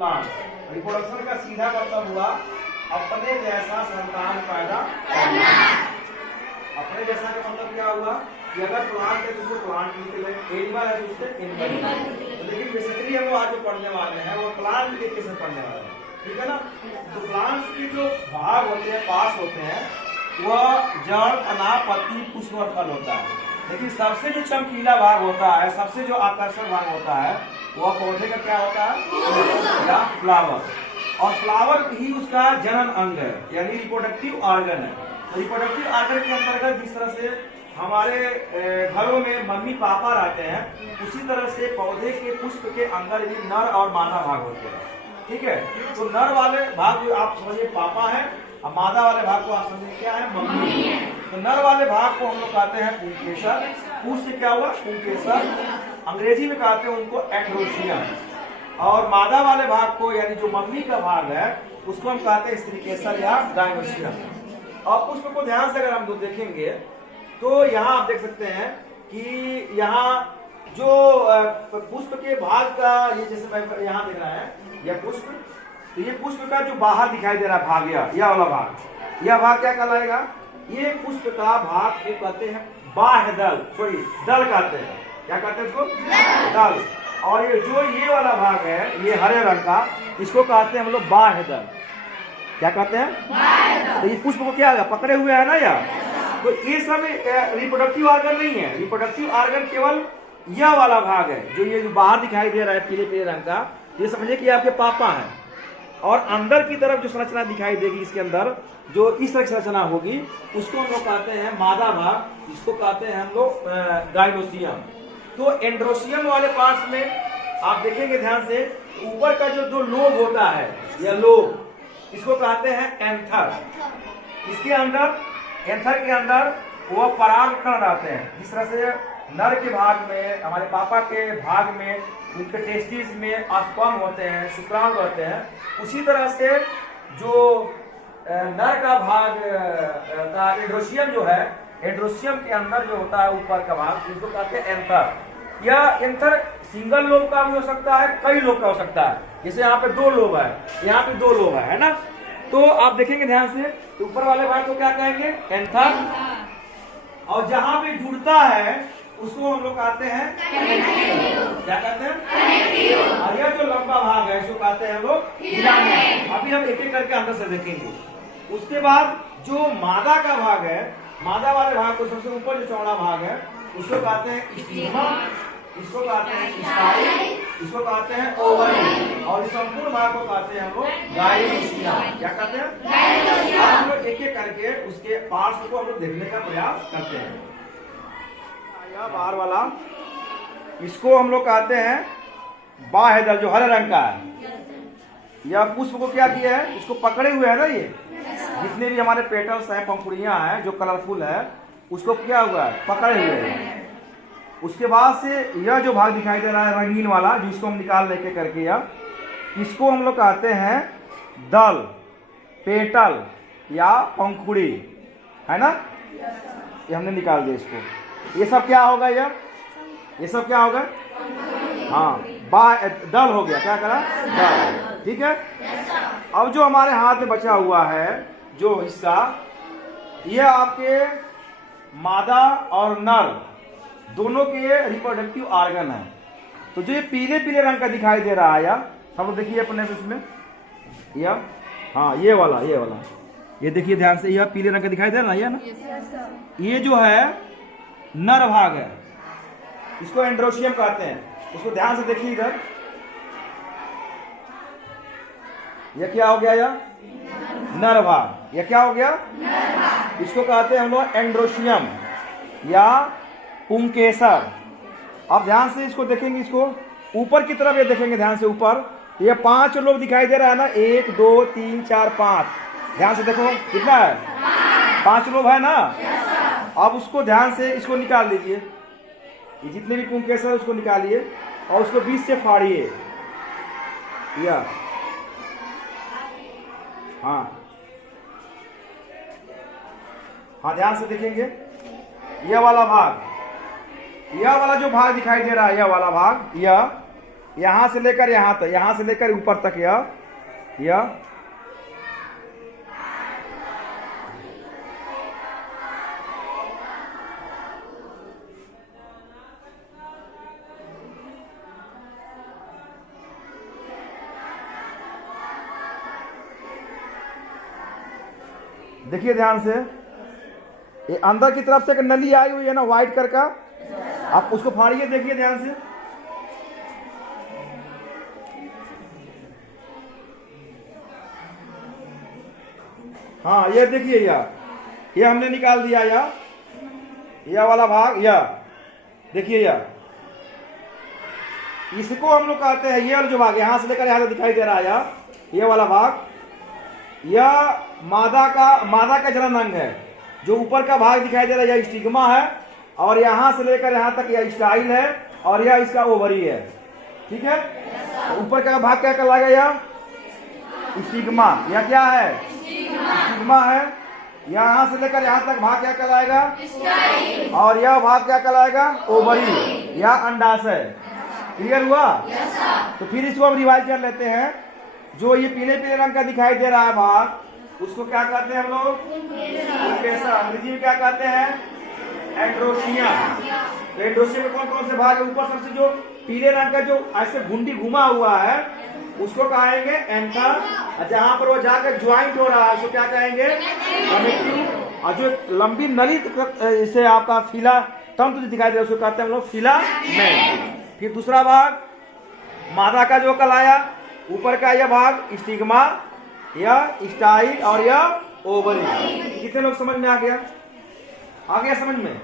Plant. Reproduction का सीधा मतलब हुआ अपने जैसा संतान पैदा करना। अपने जैसा का मतलब क्या हुआ कि अगर प्लांट है तो उसको प्लांट निकले, एनिमल है तो उससे एनिमल। लेकिन बेसिकली हम आज जो पढ़ने वाले हैं वो प्लांट के कैसे पढ़ने वाले हैं, ठीक है ना। तो प्लांट्स के जो भाग होते हैं, पास होते हैं, वह जड़, तना, पत्ती, पुष्प और फल होता है। लेकिन सबसे जो चमकीला भाग होता है, सबसे जो आकर्षक भाग होता है, वह पौधे का क्या होता है, या फ्लावर। और फ्लावर ही उसका जनन अंग है, यानी रिप्रोडक्टिव ऑर्गन है। रिप्रोडक्टिव ऑर्गन के अंतर्गत जिस तरह से हमारे घरों में मम्मी पापा रहते हैं, उसी तरह से पौधे के पुष्प के अंदर भी नर और मादा भाग होते हैं, ठीक है। तो नर वाले भाग जो आप समझिए पापा है, और मादा वाले भाग को आप समझिए क्या है, मम्मी है। तो नर वाले भाग को हम लोग कहते हैं पुंकेसर। पुंस से क्या हुआ, पुंकेसर। अंग्रेजी में कहते हैं उनको एंड्रोशियम। और मादा वाले भाग को, यानी जो मम्मी का भाग है, उसको हम कहते हैं स्त्रीकेसर या गायनोशियम। और पुष्प को ध्यान से अगर हम लोग देखेंगे तो यहाँ आप देख सकते हैं कि यहाँ जो पुष्प के भाग का, ये जैसे यहाँ दिख रहा है यह पुष्प, तो ये पुष्प का जो बाहर दिखाई दे रहा है भाग, यह वाला भाग, यह भाग क्या कहलाएगा, ये पुष्प का भाग को कहते हैं बाह्य दल, सॉरी दल कहते हैं। क्या कहते हैं इसको, दल। और ये वाला भाग है, ये हरे रंग का, इसको कहते हैं हम लोग बाह्य दल। क्या कहते हैं, तो ये पुष्प को क्या पकड़े हुए है ना यार। तो ये सब रिप्रोडक्टिव ऑर्गन नहीं है। रिप्रोडक्टिव ऑर्गन केवल यह वाला भाग है, जो ये बाहर दिखाई दे रहा है पीले पीले रंग का, ये समझिए कि आपके पापा हैं। और अंदर की तरफ जो संरचना दिखाई देगी इसके अंदर, जो इस तरह की संरचना होगी, उसको हम लोग कहते हैं मादा भाग, इसको कहते हैं हम लोग गाइनोसियम। तो एंड्रोशियम वाले पार्ट्स में आप देखेंगे ध्यान से, ऊपर का जो लोब होता है, यह लोब, इसको कहते हैं एंथर। इसके अंदर, एंथर के अंदर वो परागकण रहते हैं। जिस तरह से नर के भाग में, हमारे पापा के भाग में, उनके टेस्टिस में स्पर्म होते हैं, शुक्राणु होते हैं, उसी तरह से जो नर का भाग का एंड्रोशियम जो है, एंड्रोशियम के अंदर जो होता है ऊपर का भाग, जिसको कहते हैं एंथर। यह एंथर सिंगल लोब का भी हो सकता है, कई लोब का हो सकता है। जैसे यहाँ पे 2 लोब है, यहाँ पे 2 लोब है ना। तो आप देखेंगे ध्यान से, तो ऊपर वाले भाग को क्या कहेंगे, एंथर। और जहां पे जुड़ता है उसको हम लोग कहते हैं, क्या कहते हैं, और यह जो लंबा भाग है इसको कहते हैं हम लोग फिलामेंट। अभी हम एक एक करके अंदर से देखेंगे। उसके बाद जो मादा का भाग है, मादा वाले भाग को, सबसे ऊपर जो चौड़ा भाग है, उसको कहते हैं स्टिग्मा, इसको कहते हैं स्टाइल, इसको कहते हैं ओवरी, और इस संपूर्ण भाग को कहते हैं हम लोग गाइनोसियम। क्या कहते हैं, हम लोग एक एक करके उसके पार्ट्स को हम लोग देखने का प्रयास करते हैं। यह बाहर वाला, इसको हम लोग कहते हैं बाह्य दल, जो हरे रंग का है। यह पुष्प को क्या किया है, इसको पकड़े हुए है ना, ये जितने भी हमारे पेटल्स हैं, पंखुड़ियां हैं जो कलरफुल है, उसको क्या हुआ है, पकड़े हुए हैं। उसके बाद से यह जो भाग दिखाई दे रहा है रंगीन वाला, जिसको हम निकाल लेके करके, यह इसको हम लोग कहते हैं दल, पेटल या पंखुड़ी, है ना। ये हमने निकाल दिया इसको। ये सब क्या होगा, ये सब क्या होगा, हाँ दल हो गया। क्या करा, दल, ठीक है। अब जो हमारे हाथ में बचा हुआ है जो हिस्सा, यह आपके मादा और नर दोनों के रिप्रोडक्टिव ऑर्गन है। तो जो ये पीले पीले रंग का दिखाई दे रहा है, या सब लोग देखिए अपने इसमें, यह हाँ ये वाला, ये देखिए ध्यान से, यह पीले रंग का दिखाई दे रहा है ना, ये जो है नर भाग है, इसको एंड्रोशियम कहते हैं। उसको ध्यान से देखिए इधर, यह क्या हो गया, यह नर भाग, यह क्या हो गया, इसको कहते हैं हम लोग एंड्रोशियम या पुंकेसर। अब ध्यान से इसको देखेंगे, इसको ऊपर की तरफ ये देखेंगे ध्यान से, ऊपर ये 5 लोब दिखाई दे रहा है ना, 1 2 3 4 5, ध्यान से देखो कितना है, 5 लोब है ना। अब उसको ध्यान से, इसको निकाल लीजिए, ये जितने भी पुंकेसर उसको निकालिए और उसको बीच से फाड़िए, या हाँ ध्यान से देखेंगे, यह वाला भाग, यह वाला जो भाग दिखाई दे रहा है, यह वाला भाग, यहाँ से लेकर यहाँ तक, यहाँ से लेकर ऊपर तक यह देखिए ध्यान से, ये अंदर की तरफ से एक नली आई हुई है ना व्हाइट कलर का, आप उसको फाड़िए, देखिए ध्यान से। हाँ ये देखिए, ये हमने निकाल दिया, यह वाला भाग, यह देखिए, यह इसको हम लोग कहते हैं, ये जो भाग यहां से लेकर यहां तक दिखाई दे रहा है, ये वाला भाग, यह मादा का जनन अंग है। जो ऊपर का भाग दिखाई दे रहा है यह स्टिग्मा है, और यहां से लेकर यहां तक यह स्टाइल है, और यह इसका ओवरी है। ठीक है, तो ऊपर का भाग क्या कहलाएगा? यह स्टिग्मा, यह क्या है? स्टिग्मा है। यहां से लेकर यहां तक भाग क्या कहलाएगा? और यह भाग क्या कहलाएगा? ओवरी या अंडाशय। क्लियर हुआ? तो फिर इसको हम रिवाइज कर लेते हैं। जो ये पीले पीले रंग का दिखाई दे रहा है भाग, उसको क्या कहते हैं हम लोग? अंग्रेजी में क्या कहते हैं? एंड्रोसिया। तो एंड्रोसिया में कौन कौन से भाग है? ऊपर सबसे जो पीले रंग का जो ऐसे घुंडी घुमा हुआ है उसको कहेंगे एंकर। जहां पर वो जाकर ज्वाइंट हो रहा है उसको क्या कहेंगे? कनेक्टिव। और जो लंबी नली से आपका फिला तंतु दिखाई दे रहा है उसको कहते हैं हम लोग फिलामेंट। फिर दूसरा भाग मादा का जो कहलाया, ऊपर का यह भाग स्टिग्मा, यह स्टाइल और यह ओवरी। कितने लोग समझ में आ गया समझ में?